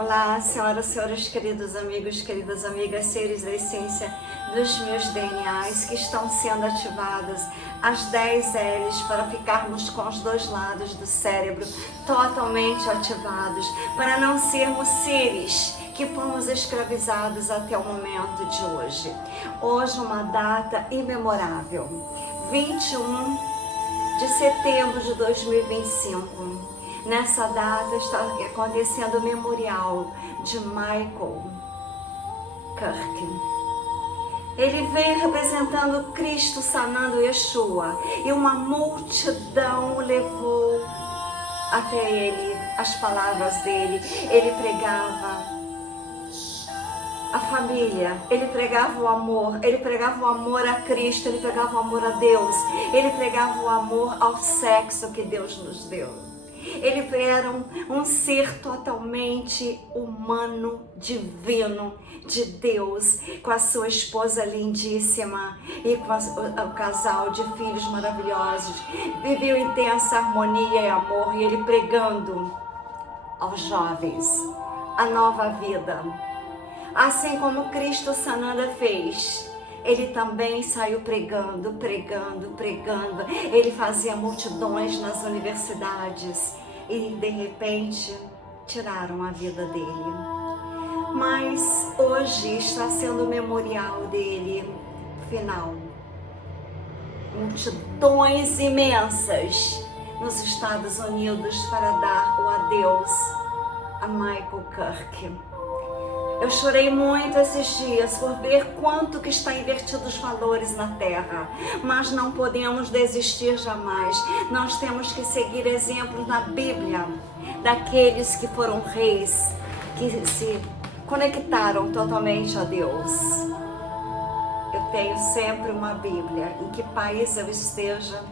Olá, senhoras, senhores, queridos amigos, queridas amigas, seres da essência dos meus DNAs que estão sendo ativadas as 10 L's para ficarmos com os dois lados do cérebro totalmente ativados, para não sermos seres que fomos escravizados até o momento de hoje. Hoje uma data imemorável, 21 de setembro de 2025. Nessa data está acontecendo o memorial de Michael Kirk. Ele veio representando Cristo sanando Yeshua e uma multidão levou até ele as palavras dele. Ele pregava a família, ele pregava o amor a Cristo, ele pregava o amor a Deus, ele pregava o amor ao sexo que Deus nos deu. Ele era um ser totalmente humano, divino, de Deus, com a sua esposa lindíssima e com o casal de filhos maravilhosos. Viveu intensa harmonia e amor, e ele pregando aos jovens a nova vida. Assim como Cristo Sananda fez, ele também saiu pregando. Ele fazia multidões nas universidades e de repente tiraram a vida dele. Mas hoje está sendo o memorial dele final. Multidões imensas nos Estados Unidos para dar o adeus a Michael Kirk. Eu chorei muito esses dias por ver quanto que está invertido os valores na Terra, mas não podemos desistir jamais. Nós temos que seguir exemplos na Bíblia daqueles que foram reis, que se conectaram totalmente a Deus. Eu tenho sempre uma Bíblia, em que país eu esteja,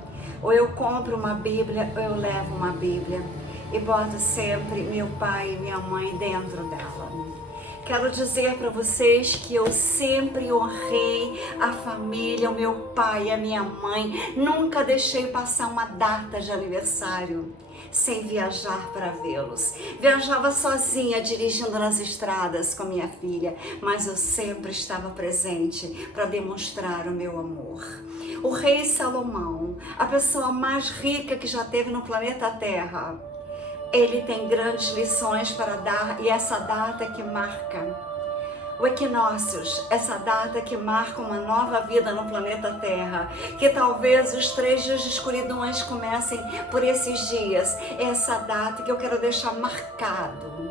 ou eu compro uma Bíblia ou eu levo uma Bíblia e boto sempre meu pai e minha mãe dentro dela. Quero dizer para vocês que eu sempre honrei a família, o meu pai e a minha mãe. Nunca deixei passar uma data de aniversário sem viajar para vê-los. Viajava sozinha, dirigindo nas estradas com minha filha, mas eu sempre estava presente para demonstrar o meu amor. O rei Salomão, a pessoa mais rica que já teve no planeta Terra, ele tem grandes lições para dar, e essa data que marca o equinócios, essa data que marca uma nova vida no planeta Terra, que talvez os 3 dias de escuridões comecem por esses dias, essa data que eu quero deixar marcado.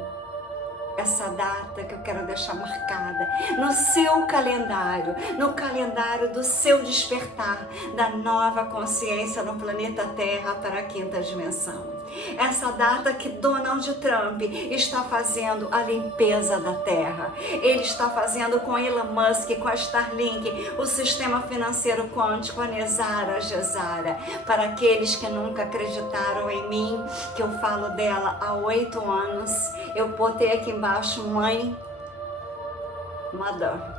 Essa data que eu quero deixar marcada no seu calendário, no calendário do seu despertar da nova consciência no planeta Terra para a 5ª dimensão. Essa data que Donald Trump está fazendo a limpeza da Terra. Ele está fazendo com Elon Musk, com a Starlink, o sistema financeiro quântico, a Nezara, a Gesara. Para aqueles que nunca acreditaram em mim, que eu falo dela há 8 anos, eu botei aqui embaixo mãe, mother,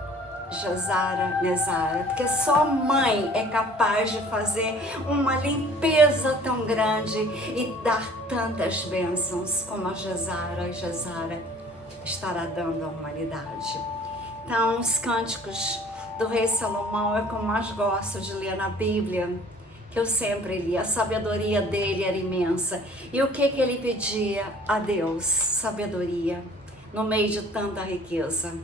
Gesara, Nezara, porque só mãe é capaz de fazer uma limpeza tão grande e dar tantas bênçãos como a Gesara estará dando à humanidade. Então, os cânticos do rei Salomão é o que eu mais gosto de ler na Bíblia, que eu sempre li. A sabedoria dele era imensa. E o que ele pedia a Deus? Sabedoria, no meio de tanta riqueza.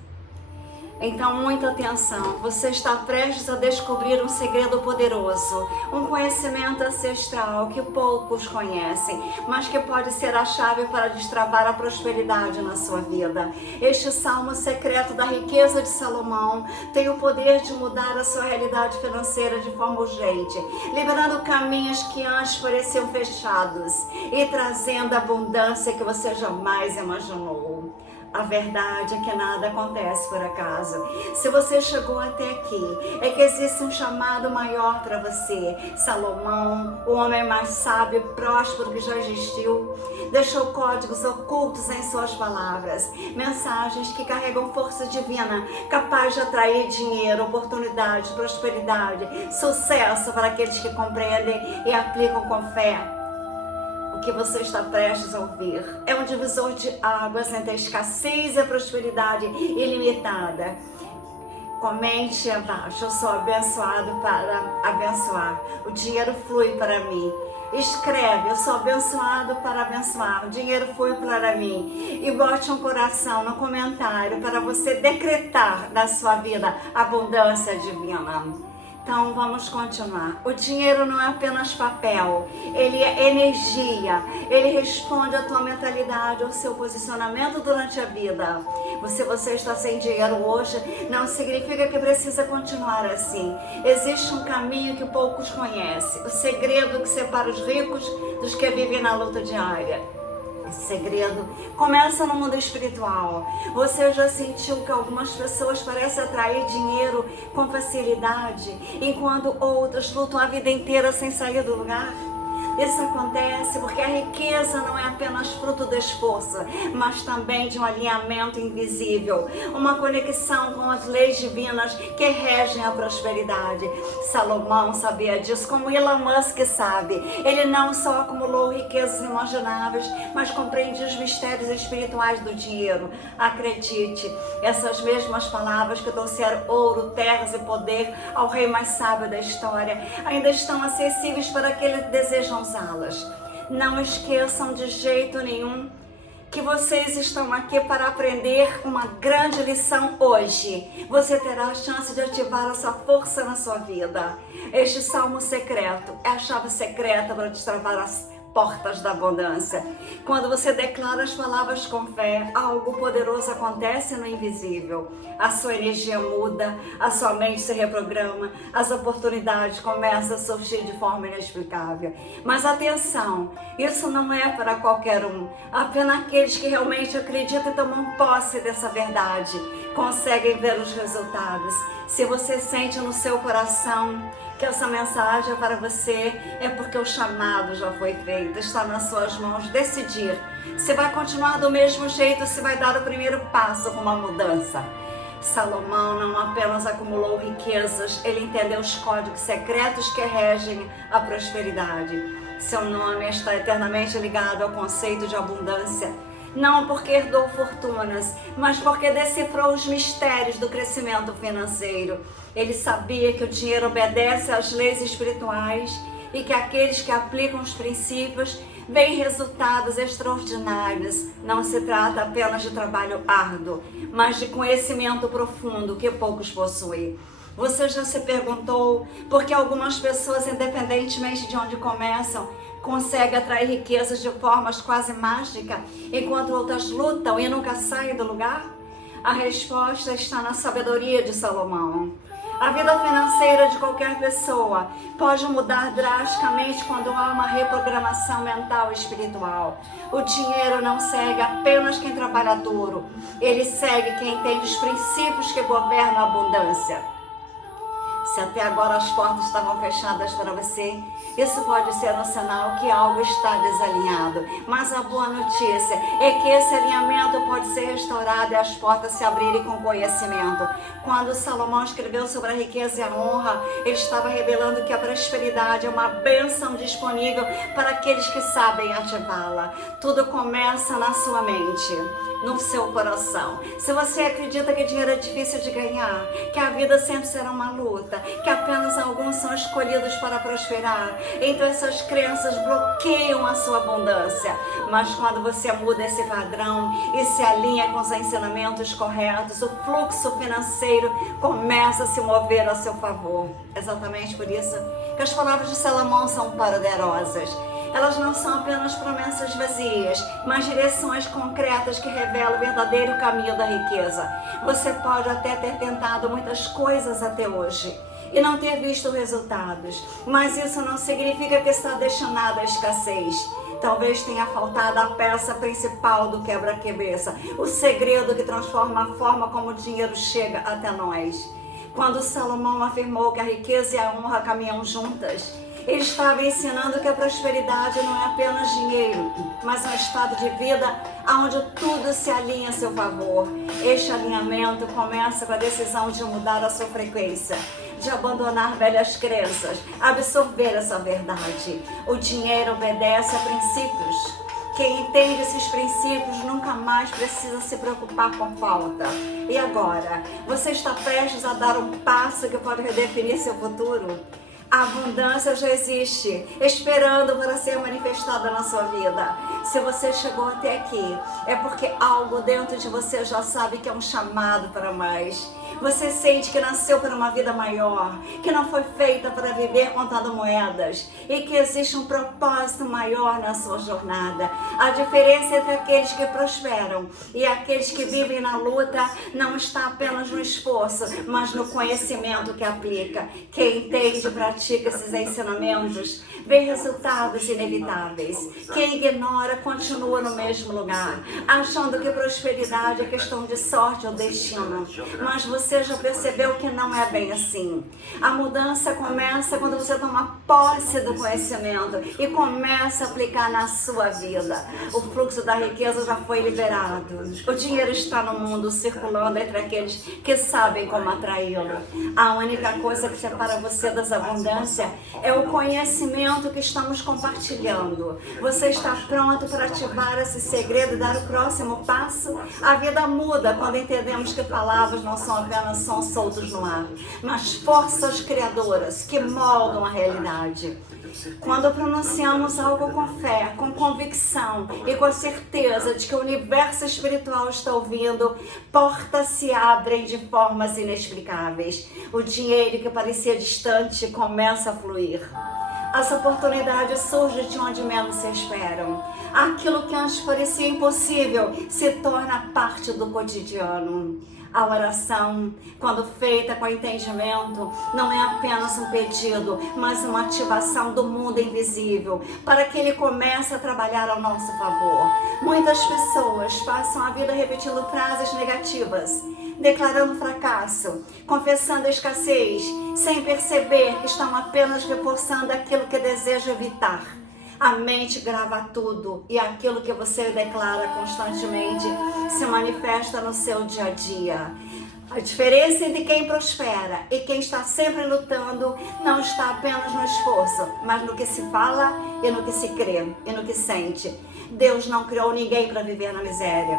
Então, muita atenção, você está prestes a descobrir um segredo poderoso, um conhecimento ancestral que poucos conhecem, mas que pode ser a chave para destravar a prosperidade na sua vida. Este salmo secreto da riqueza de Salomão tem o poder de mudar a sua realidade financeira de forma urgente, liberando caminhos que antes pareciam fechados e trazendo a abundância que você jamais imaginou. A verdade é que nada acontece por acaso. Se você chegou até aqui, é que existe um chamado maior para você. Salomão, o homem mais sábio e próspero que já existiu, deixou códigos ocultos em suas palavras, mensagens que carregam força divina, capaz de atrair dinheiro, oportunidade, prosperidade, sucesso para aqueles que compreendem e aplicam com fé o que você está prestes a ouvir é um divisor de águas entre a escassez e a prosperidade ilimitada. Comente abaixo: eu sou abençoado para abençoar. O dinheiro flui para mim. Escreve: eu sou abençoado para abençoar. O dinheiro flui para mim. E bote um coração no comentário para você decretar na sua vida abundância divina. Então vamos continuar. O dinheiro não é apenas papel, ele é energia, ele responde à tua mentalidade, ao seu posicionamento durante a vida. Se você está sem dinheiro hoje, não significa que precisa continuar assim. Existe um caminho que poucos conhecem, o segredo que separa os ricos dos que vivem na luta diária. Esse segredo começa no mundo espiritual. Você já sentiu que algumas pessoas parecem atrair dinheiro com facilidade, enquanto outras lutam a vida inteira sem sair do lugar? Isso acontece porque a riqueza não é apenas fruto do esforço, mas também de um alinhamento invisível, uma conexão com as leis divinas que regem a prosperidade. Salomão sabia disso, como Elon Musk sabe. Ele não só acumulou riquezas imagináveis, mas compreende os mistérios espirituais do dinheiro. Acredite, essas mesmas palavras que trouxeram ouro, terras e poder ao rei mais sábio da história ainda estão acessíveis para aqueles que desejam usá-las. Não esqueçam de jeito nenhum que vocês estão aqui para aprender uma grande lição hoje. Você terá a chance de ativar essa força na sua vida. Este salmo secreto é a chave secreta para destravar as portas da abundância. Quando você declara as palavras com fé, algo poderoso acontece no invisível. A sua energia muda, a sua mente se reprograma, as oportunidades começam a surgir de forma inexplicável. Mas atenção, isso não é para qualquer um. Apenas aqueles que realmente acreditam e tomam posse dessa verdade conseguem ver os resultados. Se você sente no seu coração que essa mensagem é para você, é porque o chamado já foi feito. Está nas suas mãos decidir se vai continuar do mesmo jeito, se vai dar o primeiro passo com uma mudança. Salomão não apenas acumulou riquezas, ele entendeu os códigos secretos que regem a prosperidade. Seu nome está eternamente ligado ao conceito de abundância. Não porque herdou fortunas, mas porque decifrou os mistérios do crescimento financeiro. Ele sabia que o dinheiro obedece às leis espirituais e que aqueles que aplicam os princípios veem resultados extraordinários. Não se trata apenas de trabalho árduo, mas de conhecimento profundo que poucos possuem. Você já se perguntou por que algumas pessoas, independentemente de onde começam, conseguem atrair riquezas de formas quase mágicas, enquanto outras lutam e nunca saem do lugar? A resposta está na sabedoria de Salomão. A vida financeira de qualquer pessoa pode mudar drasticamente quando há uma reprogramação mental e espiritual. O dinheiro não segue apenas quem trabalha duro, ele segue quem entende os princípios que governam a abundância. Se até agora as portas estavam fechadas para você, isso pode ser um sinal que algo está desalinhado. Mas a boa notícia é que esse alinhamento pode ser restaurado e as portas se abrirem com conhecimento. Quando Salomão escreveu sobre a riqueza e a honra, ele estava revelando que a prosperidade é uma bênção disponível para aqueles que sabem ativá-la. Tudo começa na sua mente, no seu coração. Se você acredita que dinheiro é difícil de ganhar, que a vida sempre será uma luta, que apenas alguns são escolhidos para prosperar, então essas crenças bloqueiam a sua abundância. Mas quando você muda esse padrão e se alinha com os ensinamentos corretos, o fluxo financeiro começa a se mover a seu favor. Exatamente por isso que as palavras de Salomão são poderosas. Elas não são apenas promessas vazias, mas direções concretas que revelam o verdadeiro caminho da riqueza. Você pode até ter tentado muitas coisas até hoje e não ter visto resultados, mas isso não significa que está destinado à escassez. Talvez tenha faltado a peça principal do quebra-cabeça, o segredo que transforma a forma como o dinheiro chega até nós. Quando Salomão afirmou que a riqueza e a honra caminham juntas, ele estava ensinando que a prosperidade não é apenas dinheiro, mas um estado de vida onde tudo se alinha a seu favor. Este alinhamento começa com a decisão de mudar a sua frequência, de abandonar velhas crenças, absorver essa verdade. O dinheiro obedece a princípios. Quem entende esses princípios nunca mais precisa se preocupar com falta. E agora? Você está prestes a dar um passo que pode redefinir seu futuro? A abundância já existe, esperando para ser manifestada na sua vida. Se você chegou até aqui, é porque algo dentro de você já sabe que é um chamado para mais. Você sente que nasceu para uma vida maior, que não foi feita para viver contando moedas e que existe um propósito maior na sua jornada. A diferença entre aqueles que prosperam e aqueles que vivem na luta não está apenas no esforço, mas no conhecimento que aplica. Quem entende e pratica esses ensinamentos vê resultados inevitáveis. Quem ignora continua no mesmo lugar, achando que prosperidade é questão de sorte ou destino. Mas você já percebeu que não é bem assim. A mudança começa quando você toma posse do conhecimento e começa a aplicar na sua vida. O fluxo da riqueza já foi liberado. O dinheiro está no mundo circulando entre aqueles que sabem como atraí-lo. A única coisa que separa você das abundâncias é o conhecimento que estamos compartilhando. Você está pronto para ativar esse segredo e dar o próximo passo? A vida muda quando entendemos que palavras não são apenas sons soltos no ar, mas forças criadoras que moldam a realidade. Quando pronunciamos algo com fé, com convicção e com a certeza de que o universo espiritual está ouvindo, portas se abrem de formas inexplicáveis. O dinheiro que parecia distante começa a fluir. As oportunidades surgem de onde menos se esperam. Aquilo que antes parecia impossível se torna parte do cotidiano. A oração, quando feita com entendimento, não é apenas um pedido, mas uma ativação do mundo invisível, para que ele comece a trabalhar ao nosso favor. Muitas pessoas passam a vida repetindo frases negativas, declarando fracasso, confessando escassez, sem perceber que estão apenas reforçando aquilo que desejam evitar. A mente grava tudo e aquilo que você declara constantemente se manifesta no seu dia a dia. A diferença entre quem prospera e quem está sempre lutando não está apenas no esforço, mas no que se fala e no que se crê e no que sente. Deus não criou ninguém para viver na miséria.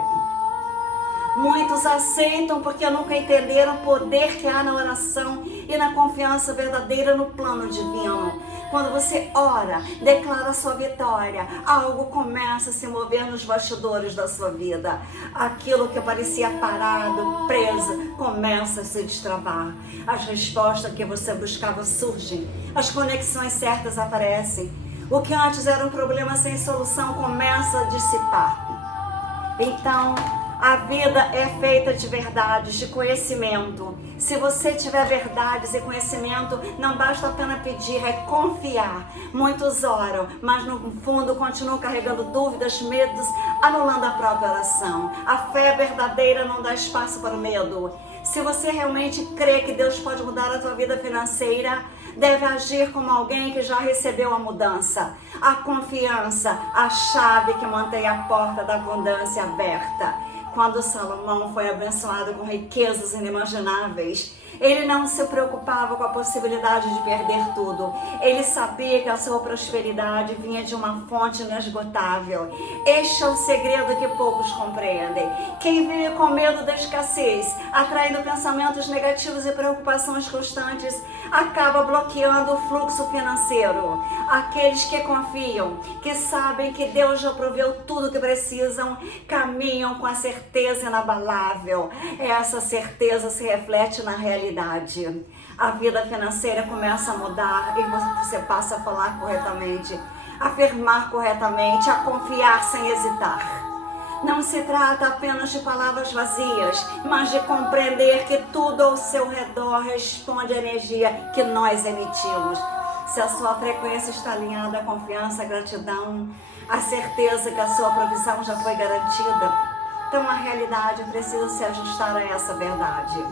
Muitos aceitam porque nunca entenderam o poder que há na oração e na confiança verdadeira no plano divino. Quando você ora, declara sua vitória, algo começa a se mover nos bastidores da sua vida. Aquilo que parecia parado, preso, começa a se destravar. As respostas que você buscava surgem, as conexões certas aparecem. O que antes era um problema sem solução começa a dissipar. Então, a vida é feita de verdades, de conhecimento. Se você tiver verdades e conhecimento, não basta apenas pedir, é confiar. Muitos oram, mas no fundo continuam carregando dúvidas, medos, anulando a própria oração. A fé verdadeira não dá espaço para o medo. Se você realmente crê que Deus pode mudar a tua vida financeira, deve agir como alguém que já recebeu a mudança. A confiança, a chave que mantém a porta da abundância aberta. Quando Salomão foi abençoado com riquezas inimagináveis, ele não se preocupava com a possibilidade de perder tudo. Ele sabia que a sua prosperidade vinha de uma fonte inesgotável. Este é o segredo que poucos compreendem. Quem vive com medo da escassez, atraindo pensamentos negativos e preocupações constantes, acaba bloqueando o fluxo financeiro. Aqueles que confiam, que sabem que Deus já proveu tudo o que precisam, caminham com a certeza inabalável. Essa certeza se reflete na realidade. A vida financeira começa a mudar e você passa a falar corretamente, a afirmar corretamente, a confiar sem hesitar. Não se trata apenas de palavras vazias, mas de compreender que tudo ao seu redor responde à energia que nós emitimos. Se a sua frequência está alinhada à confiança, à gratidão, à certeza que a sua provisão já foi garantida, então a realidade precisa se ajustar a essa verdade.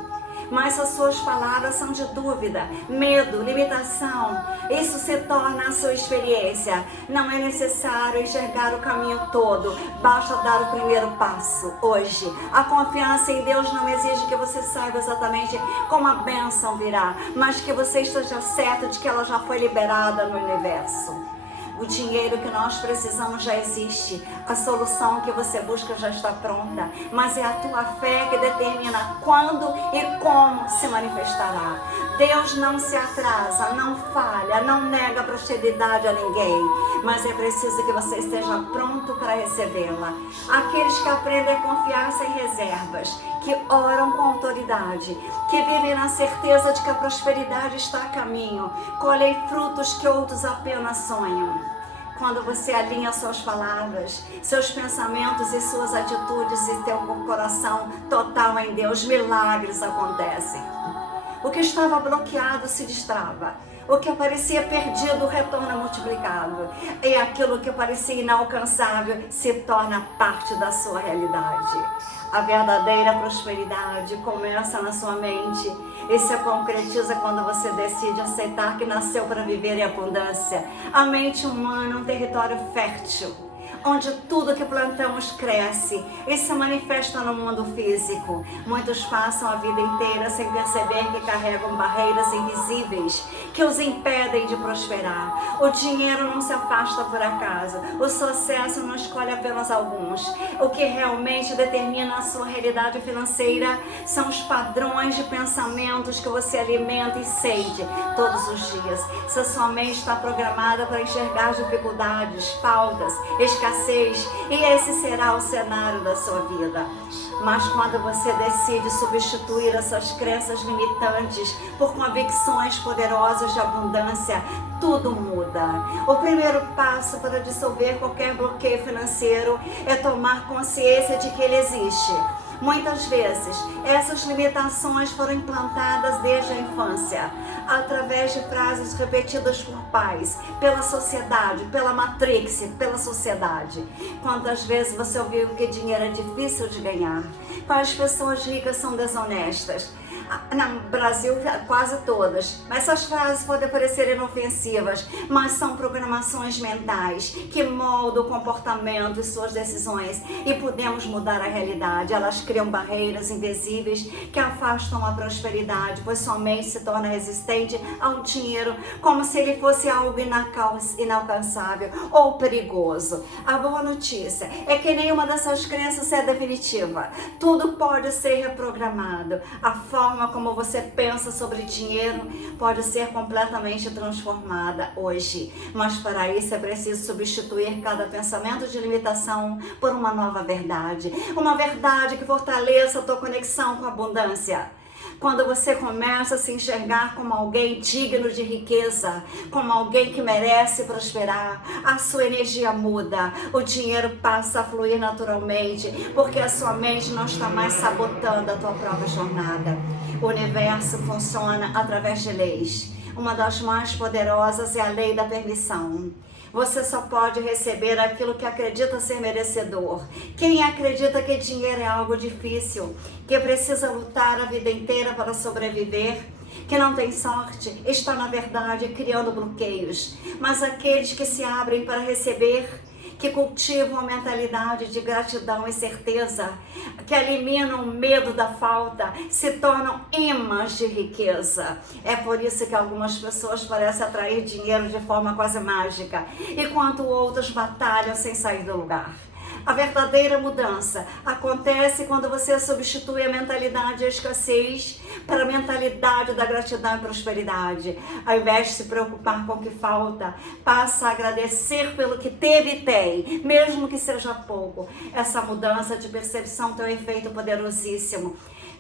Mas as suas palavras são de dúvida, medo, limitação. Isso se torna a sua experiência. Não é necessário enxergar o caminho todo, basta dar o primeiro passo hoje. A confiança em Deus não exige que você saiba exatamente como a bênção virá, mas que você esteja certo de que ela já foi liberada no universo. O dinheiro que nós precisamos já existe, a solução que você busca já está pronta, mas é a tua fé que determina quando e como se manifestará. Deus não se atrasa, não falha, não nega prosperidade a ninguém, mas é preciso que você esteja pronto para recebê-la. Aqueles que aprendem a confiar sem reservas, que oram com autoridade, que vivem na certeza de que a prosperidade está a caminho, colhem frutos que outros apenas sonham. Quando você alinha suas palavras, seus pensamentos e suas atitudes e teu coração total em Deus, milagres acontecem. O que estava bloqueado se destrava. O que parecia perdido retorna multiplicado. E aquilo que parecia inalcançável se torna parte da sua realidade. A verdadeira prosperidade começa na sua mente e se concretiza quando você decide aceitar que nasceu para viver em abundância. A mente humana é um território fértil, onde tudo que plantamos cresce e se manifesta no mundo físico. Muitos passam a vida inteira sem perceber que carregam barreiras invisíveis que os impedem de prosperar. O dinheiro não se afasta por acaso, o sucesso não escolhe apenas alguns. O que realmente determina a sua realidade financeira são os padrões de pensamentos que você alimenta e sente todos os dias. Se a sua mente está programada para enxergar dificuldades, faltas, escassez, e esse será o cenário da sua vida. Mas quando você decide substituir essas crenças limitantes por convicções poderosas de abundância, tudo muda. O primeiro passo para dissolver qualquer bloqueio financeiro é tomar consciência de que ele existe. Muitas vezes, essas limitações foram implantadas desde a infância, através de frases repetidas por pais, pela sociedade, pela Matrix, pela sociedade. Quantas vezes você ouviu que dinheiro é difícil de ganhar? Quais pessoas ricas são desonestas? No Brasil, quase todas. Mas essas frases podem parecer inofensivas, mas são programações mentais que moldam o comportamento e suas decisões, e podemos mudar a realidade. Elas criam barreiras invisíveis que afastam a prosperidade, pois sua mente se torna resistente ao dinheiro, como se ele fosse algo inalcançável ou perigoso. A boa notícia é que nenhuma dessas crenças é definitiva. Tudo pode ser reprogramado. A forma como você pensa sobre dinheiro pode ser completamente transformada hoje. Mas para isso é preciso substituir cada pensamento de limitação por uma nova verdade. Uma verdade que fortaleça a tua conexão com a abundância. Quando você começa a se enxergar como alguém digno de riqueza, como alguém que merece prosperar, a sua energia muda, o dinheiro passa a fluir naturalmente, porque a sua mente não está mais sabotando a tua própria jornada. O universo funciona através de leis. Uma das mais poderosas é a lei da permissão. Você só pode receber aquilo que acredita ser merecedor. Quem acredita que dinheiro é algo difícil, que precisa lutar a vida inteira para sobreviver, que não tem sorte, está na verdade criando bloqueios. Mas aqueles que se abrem para receber, que cultivam a mentalidade de gratidão e certeza, que eliminam o medo da falta, se tornam imãs de riqueza. É por isso que algumas pessoas parecem atrair dinheiro de forma quase mágica, enquanto outras batalham sem sair do lugar. A verdadeira mudança acontece quando você substitui a mentalidade de escassez para a mentalidade da gratidão e prosperidade. Ao invés de se preocupar com o que falta, passa a agradecer pelo que teve e tem, mesmo que seja pouco. Essa mudança de percepção tem um efeito poderosíssimo.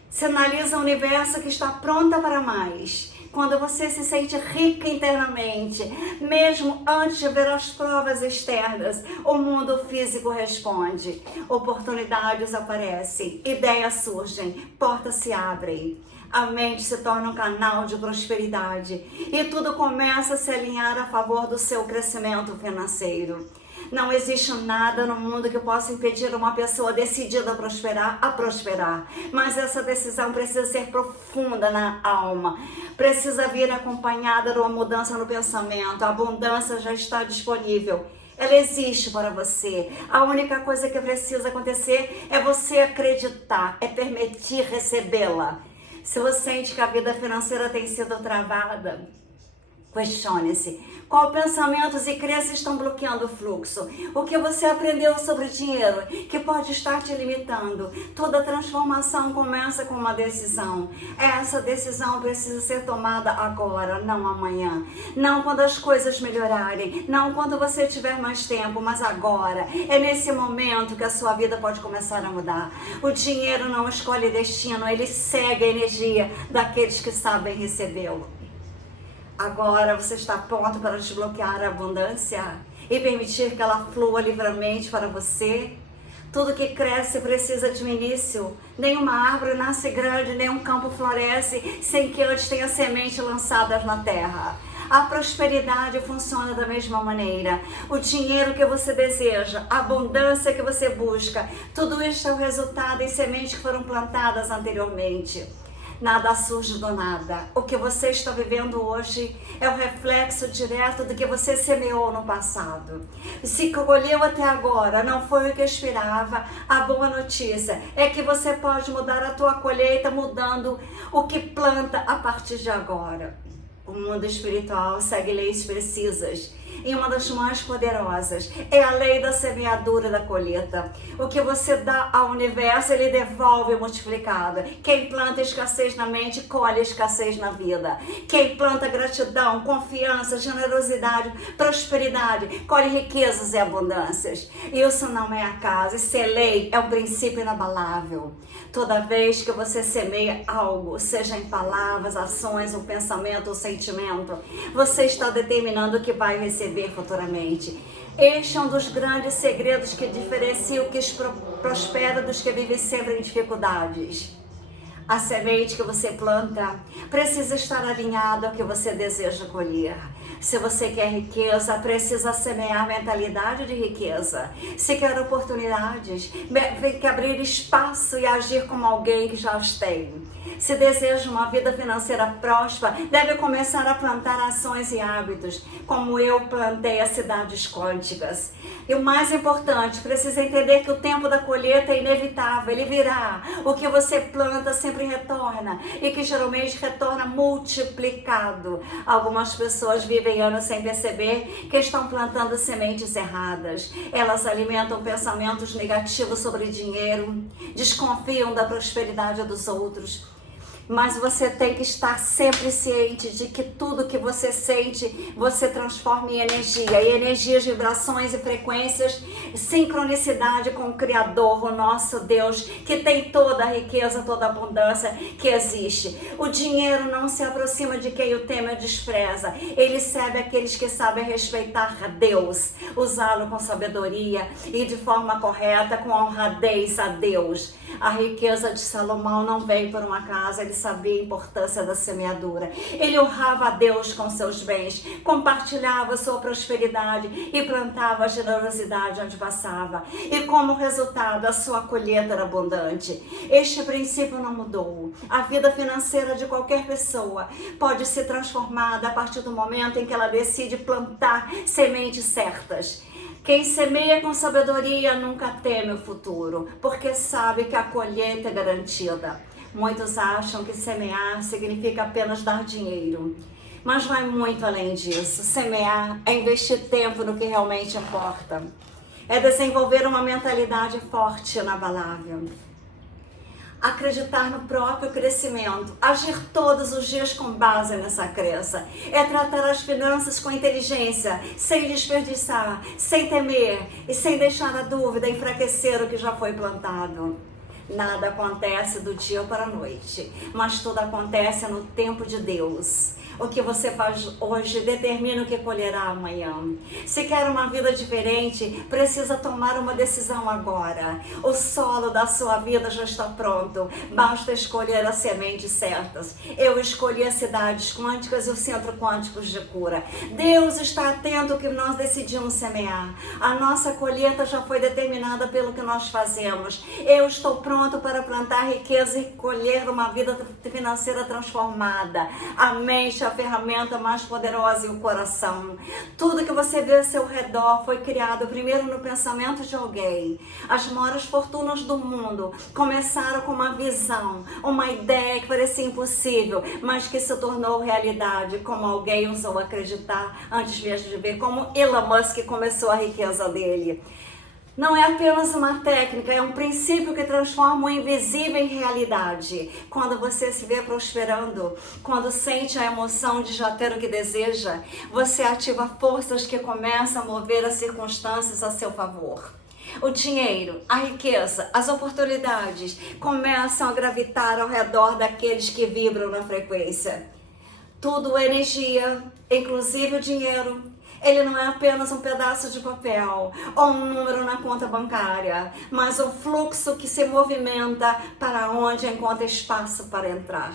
Sinaliza o universo que está pronta para mais. Quando você se sente rica internamente, mesmo antes de ver as provas externas, o mundo físico responde. Oportunidades aparecem, ideias surgem, portas se abrem. A mente se torna um canal de prosperidade e tudo começa a se alinhar a favor do seu crescimento financeiro. Não existe nada no mundo que possa impedir uma pessoa decidida a prosperar. Mas essa decisão precisa ser profunda na alma. Precisa vir acompanhada de uma mudança no pensamento. A abundância já está disponível. Ela existe para você. A única coisa que precisa acontecer é você acreditar, é permitir recebê-la. Se você sente que a vida financeira tem sido travada, questione-se. Quais pensamentos e crenças estão bloqueando o fluxo? O que você aprendeu sobre dinheiro que pode estar te limitando? Toda transformação começa com uma decisão. Essa decisão precisa ser tomada agora, não amanhã. Não quando as coisas melhorarem, não quando você tiver mais tempo, mas agora. É nesse momento que a sua vida pode começar a mudar. O dinheiro não escolhe destino, ele segue a energia daqueles que sabem recebê-lo. Agora você está pronto para desbloquear a abundância e permitir que ela flua livremente para você? Tudo que cresce precisa de um início. Nenhuma árvore nasce grande, nenhum campo floresce sem que antes tenha semente lançadas na terra. A prosperidade funciona da mesma maneira. O dinheiro que você deseja, a abundância que você busca, tudo isso é o resultado em sementes que foram plantadas anteriormente. Nada surge do nada. O que você está vivendo hoje é o reflexo direto do que você semeou no passado. Se colheu até agora não foi o que esperava, a boa notícia é que você pode mudar a tua colheita mudando o que planta a partir de agora. O mundo espiritual segue leis precisas. E uma das mais poderosas é a lei da semeadura e da colheita. O que você dá ao universo, ele devolve multiplicado. Quem planta escassez na mente, colhe escassez na vida. Quem planta gratidão, confiança, generosidade, prosperidade, colhe riquezas e abundâncias. Isso não é acaso, isso é lei, é um princípio inabalável. Toda vez que você semeia algo, seja em palavras, ações, um pensamento ou sentimento, você está determinando o que vai receber futuramente. Este é um dos grandes segredos que diferencia o que prospera dos que vivem sempre em dificuldades. A semente que você planta precisa estar alinhada ao que você deseja colher. Se você quer riqueza, precisa semear mentalidade de riqueza. Se quer oportunidades, tem que abrir espaço e agir como alguém que já os tem. Se deseja uma vida financeira próspera, deve começar a plantar ações e hábitos, como eu plantei as cidades quânticas. E o mais importante, precisa entender que o tempo da colheita é inevitável, ele virá. O que você planta sempre retorna, e que geralmente retorna multiplicado. Algumas pessoas vivem anos sem perceber que estão plantando sementes erradas. Elas alimentam pensamentos negativos sobre dinheiro, desconfiam da prosperidade dos outros. Mas você tem que estar sempre ciente de que tudo que você sente, você transforma em energia. E energias, vibrações e frequências, sincronicidade com o Criador, o nosso Deus, que tem toda a riqueza, toda a abundância que existe. O dinheiro não se aproxima de quem o teme ou despreza. Ele serve aqueles que sabem respeitar a Deus, usá-lo com sabedoria e de forma correta, com honradez a Deus. A riqueza de Salomão não veio por uma casa, ele sabia a importância da semeadura. Ele honrava a Deus com seus bens, compartilhava sua prosperidade e plantava a generosidade onde passava. E como resultado, a sua colheita era abundante. Este princípio não mudou. A vida financeira de qualquer pessoa pode ser transformada a partir do momento em que ela decide plantar sementes certas. Quem semeia com sabedoria nunca teme o futuro, porque sabe que a colheita é garantida. Muitos acham que semear significa apenas dar dinheiro, mas vai muito além disso. Semear é investir tempo no que realmente importa. É desenvolver uma mentalidade forte e inabalável. Acreditar no próprio crescimento, agir todos os dias com base nessa crença. É tratar as finanças com inteligência, sem desperdiçar, sem temer e sem deixar a dúvida enfraquecer o que já foi plantado. Nada acontece do dia para a noite, mas tudo acontece no tempo de Deus. O que você faz hoje determina o que colherá amanhã. Se quer uma vida diferente, precisa tomar uma decisão agora. O solo da sua vida já está pronto. Basta escolher as sementes certas. Eu escolhi as cidades quânticas e o centro quântico de cura. Deus está atento ao que nós decidimos semear. A nossa colheita já foi determinada pelo que nós fazemos. Eu estou pronto para plantar riqueza e colher uma vida financeira transformada. A mente, a ferramenta mais poderosa, e o coração. Tudo que você vê ao seu redor foi criado primeiro no pensamento de alguém. As maiores fortunas do mundo começaram com uma visão, uma ideia que parecia impossível, mas que se tornou realidade, como alguém ousou acreditar antes mesmo de ver, como Elon Musk começou a riqueza dele. Não é apenas uma técnica, é um princípio que transforma o invisível em realidade. Quando você se vê prosperando, quando sente a emoção de já ter o que deseja, você ativa forças que começam a mover as circunstâncias a seu favor. O dinheiro, a riqueza, as oportunidades começam a gravitar ao redor daqueles que vibram na frequência. Tudo é energia, inclusive o dinheiro. Ele não é apenas um pedaço de papel ou um número na conta bancária, mas um fluxo que se movimenta para onde encontra espaço para entrar.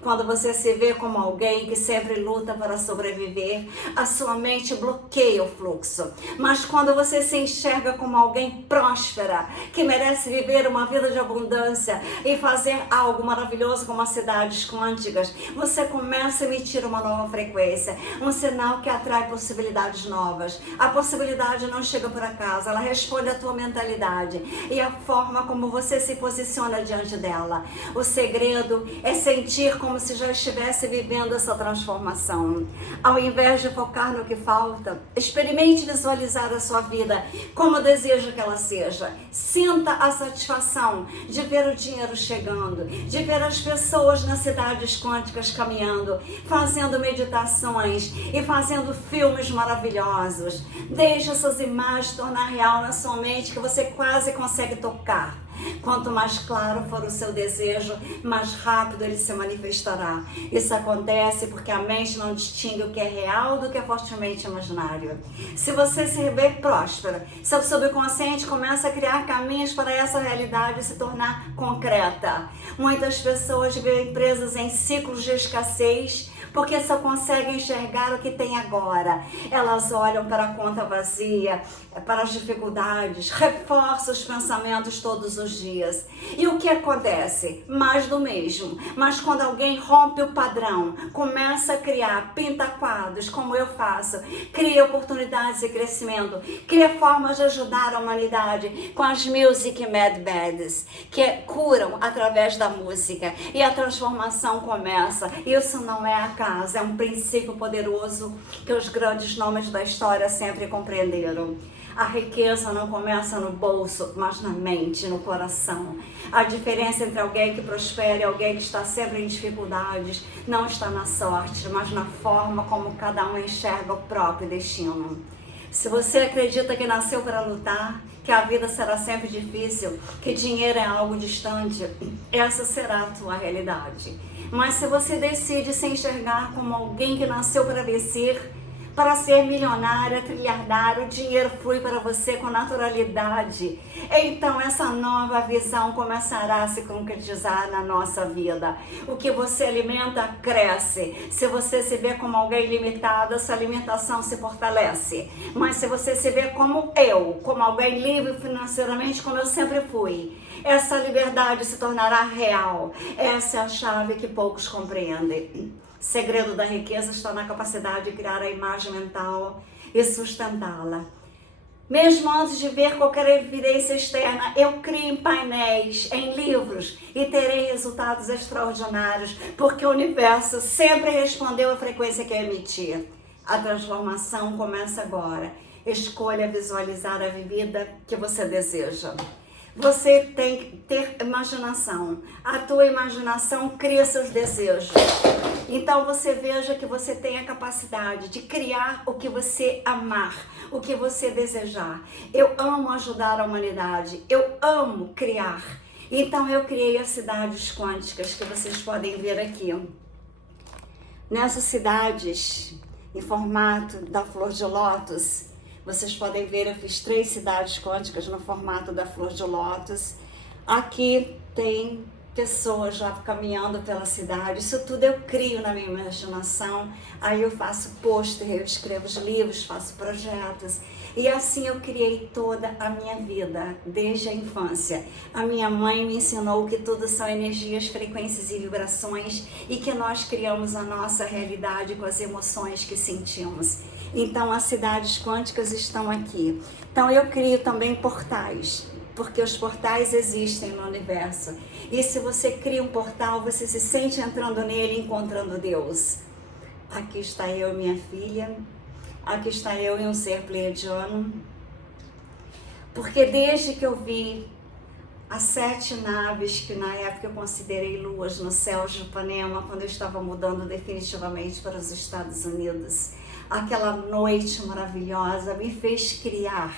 Quando você se vê como alguém que sempre luta para sobreviver, a sua mente bloqueia o fluxo. Mas quando você se enxerga como alguém próspera, que merece viver uma vida de abundância e fazer algo maravilhoso como as cidades quânticas, você começa a emitir uma nova frequência, um sinal que atrai possibilidades novas. A possibilidade não chega por acaso, ela responde à tua mentalidade e à forma como você se posiciona diante dela. O segredo é sentir como se já estivesse vivendo essa transformação. Ao invés de focar no que falta, experimente visualizar a sua vida como deseja que ela seja. Sinta a satisfação de ver o dinheiro chegando, de ver as pessoas nas cidades quânticas caminhando, fazendo meditações e fazendo filmes maravilhosos. Deixe essas imagens tornar real na sua mente que você quase consegue tocar. Quanto mais claro for o seu desejo, mais rápido ele se manifestará. Isso acontece porque a mente não distingue o que é real do que é fortemente imaginário. Se você se vê próspera, seu subconsciente começa a criar caminhos para essa realidade se tornar concreta. Muitas pessoas vivem presas em ciclos de escassez porque só conseguem enxergar o que tem agora. Elas olham para a conta vazia, para as dificuldades, reforçam os pensamentos todos os dias. E o que acontece? Mais do mesmo. Mas quando alguém rompe o padrão, começa a criar, pinta quadros, como eu faço, cria oportunidades de crescimento, cria formas de ajudar a humanidade com as Music Mad Beds, que curam através da música. E a transformação começa. Isso não é a é um princípio poderoso que os grandes nomes da história sempre compreenderam. A riqueza não começa no bolso, mas na mente, no coração. A diferença entre alguém que prospera e alguém que está sempre em dificuldades não está na sorte, mas na forma como cada um enxerga o próprio destino. Se você acredita que nasceu para lutar, que a vida será sempre difícil, que dinheiro é algo distante, essa será a tua realidade. Mas se você decide se enxergar como alguém que nasceu para vencer, para ser milionária, trilhardário, o dinheiro flui para você com naturalidade. Então essa nova visão começará a se concretizar na nossa vida. O que você alimenta, cresce. Se você se vê como alguém limitado, essa alimentação se fortalece. Mas se você se vê como eu, como alguém livre financeiramente, como eu sempre fui, essa liberdade se tornará real. Essa é a chave que poucos compreendem. O segredo da riqueza está na capacidade de criar a imagem mental e sustentá-la. Mesmo antes de ver qualquer evidência externa, eu crio em painéis, em livros e terei resultados extraordinários, porque o universo sempre respondeu à frequência que eu emiti. A transformação começa agora. Escolha visualizar a vida que você deseja. Você tem que ter imaginação. A tua imaginação cria seus desejos. Então você veja que você tem a capacidade de criar o que você amar, o que você desejar. Eu amo ajudar a humanidade. Eu amo criar. Então eu criei as cidades quânticas que vocês podem ver aqui. Nessas cidades, em formato da flor de lótus, vocês podem ver, eu fiz 3 cidades quânticas no formato da flor de lótus. Aqui tem pessoas já caminhando pela cidade. Isso tudo eu crio na minha imaginação. Aí eu faço pôster, eu escrevo os livros, faço projetos. E assim eu criei toda a minha vida, desde a infância. A minha mãe me ensinou que tudo são energias, frequências e vibrações e que nós criamos a nossa realidade com as emoções que sentimos. Então as cidades quânticas estão aqui. Então eu crio também portais, porque os portais existem no universo. E se você cria um portal, você se sente entrando nele, encontrando Deus. Aqui está eu e minha filha. Aqui está eu e um ser pleiadiano. Porque desde que eu vi as 7 naves, que na época eu considerei luas no céu de Ipanema, quando eu estava mudando definitivamente para os Estados Unidos, aquela noite maravilhosa me fez criar,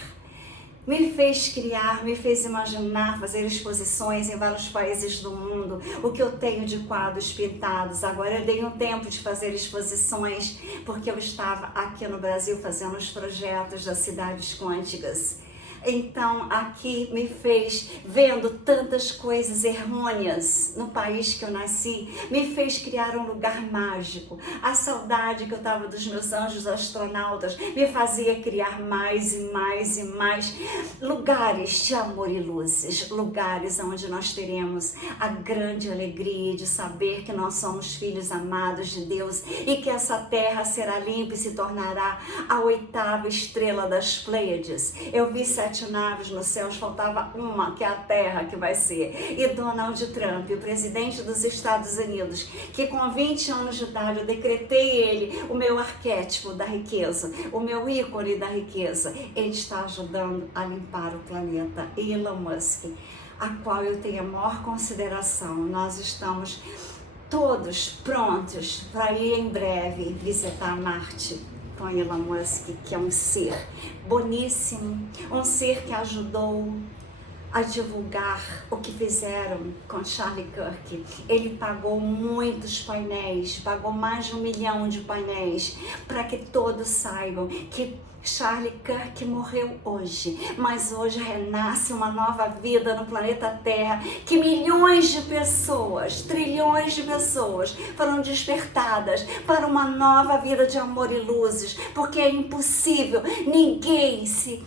me fez imaginar, fazer exposições em vários países do mundo, o que eu tenho de quadros pintados. Agora eu dei um tempo de fazer exposições, porque eu estava aqui no Brasil fazendo os projetos das cidades quânticas. Então aqui me fez, vendo tantas coisas errôneas no país que eu nasci, me fez criar um lugar mágico. A saudade que eu estava dos meus anjos astronautas me fazia criar mais e mais e mais lugares de amor e luzes, lugares onde nós teremos a grande alegria de saber que nós somos filhos amados de Deus e que essa terra será limpa e se tornará a 8ª estrela das Pleiades. Eu vi 7 naves no céu, faltava uma, que é a Terra, que vai ser. E Donald Trump, o presidente dos Estados Unidos, que com 20 anos de idade eu decretei ele, o meu arquétipo da riqueza, o meu ícone da riqueza, ele está ajudando a limpar o planeta. Elon Musk, a qual eu tenho a maior consideração. Nós estamos todos prontos para ir em breve visitar Marte com Elon Musk, que é um ser boníssimo, um ser que ajudou a divulgar o que fizeram com Charlie Kirk. Ele pagou muitos painéis, pagou mais de 1 milhão de painéis, para que todos saibam que Charlie Kirk morreu hoje, mas hoje renasce uma nova vida no planeta Terra, que milhões de pessoas, trilhões de pessoas foram despertadas para uma nova vida de amor e luzes, porque é impossível ninguém se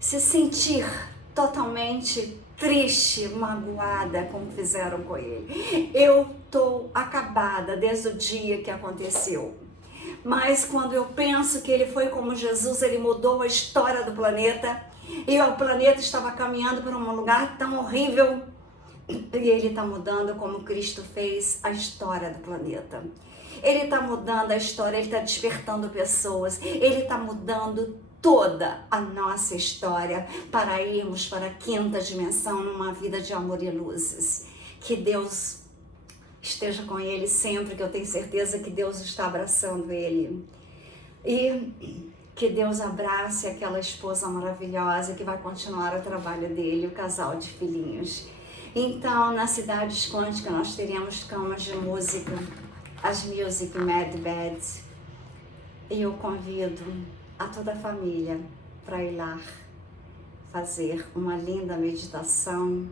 sentir totalmente triste, magoada como fizeram com ele. Eu tô acabada desde o dia que aconteceu. Mas quando eu penso que ele foi como Jesus, ele mudou a história do planeta, e o planeta estava caminhando para um lugar tão horrível, e ele está mudando como Cristo fez a história do planeta. Ele está mudando a história, ele está despertando pessoas, ele está mudando toda a nossa história para irmos para a 5ª dimensão numa vida de amor e luzes. Que Deus esteja com ele sempre, que eu tenho certeza que Deus está abraçando ele. E que Deus abrace aquela esposa maravilhosa que vai continuar o trabalho dele, o casal de filhinhos. Então, nas cidades quânticas nós teremos camas de música, as Music Mad Beds. E eu convido a toda a família para ir lá fazer uma linda meditação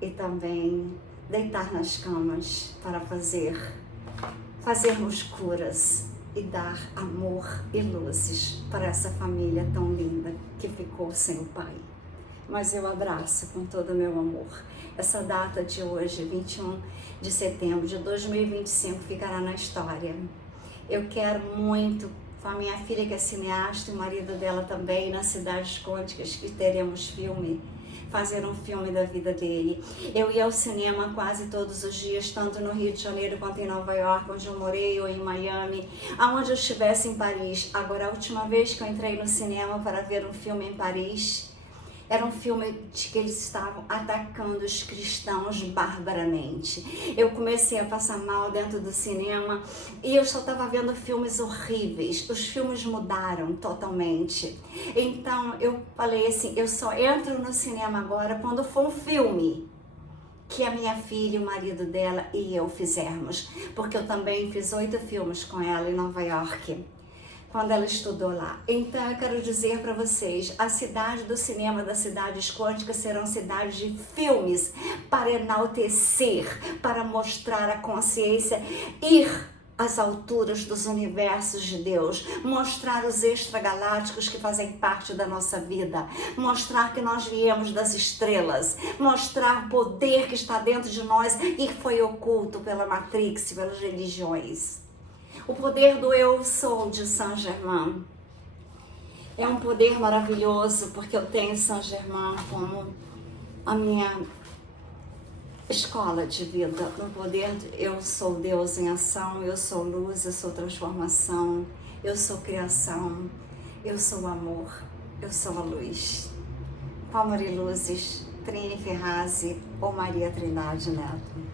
e também deitar nas camas para fazermos curas e dar amor e luzes para essa família tão linda que ficou sem o pai. Mas eu abraço com todo o meu amor. Essa data de hoje, 21 de setembro de 2025, ficará na história. Eu quero muito, com a minha filha que é cineasta e o marido dela também, nas cidades quânticas, que teremos filme, fazer um filme da vida dele. Eu ia ao cinema quase todos os dias, tanto no Rio de Janeiro quanto em Nova York, onde eu morei, ou em Miami, aonde eu estivesse em Paris. Agora, a última vez que eu entrei no cinema para ver um filme em Paris, Era um filme de que eles estavam atacando os cristãos barbaramente. Eu comecei a passar mal dentro do cinema e eu só estava vendo filmes horríveis. Os filmes mudaram totalmente. Então eu falei assim, eu só entro no cinema agora quando for um filme que a minha filha, o marido dela e eu fizermos. Porque eu também fiz 8 filmes com ela em Nova York, quando ela estudou lá. Então eu quero dizer para vocês, a cidade do cinema das cidades quânticas serão cidades de filmes para enaltecer, para mostrar a consciência, ir às alturas dos universos de Deus, mostrar os extragalácticos que fazem parte da nossa vida, mostrar que nós viemos das estrelas, mostrar o poder que está dentro de nós e foi oculto pela Matrix e pelas religiões. O poder do Eu Sou de Saint Germain é um poder maravilhoso, porque eu tenho Saint Germain como a minha escola de vida. No poder do Eu Sou Deus em ação, eu sou luz, eu sou transformação, eu sou criação, eu sou amor, eu sou a luz. Palmar e Luzes, Trini Ferrazzi ou Maria Trindade Neto.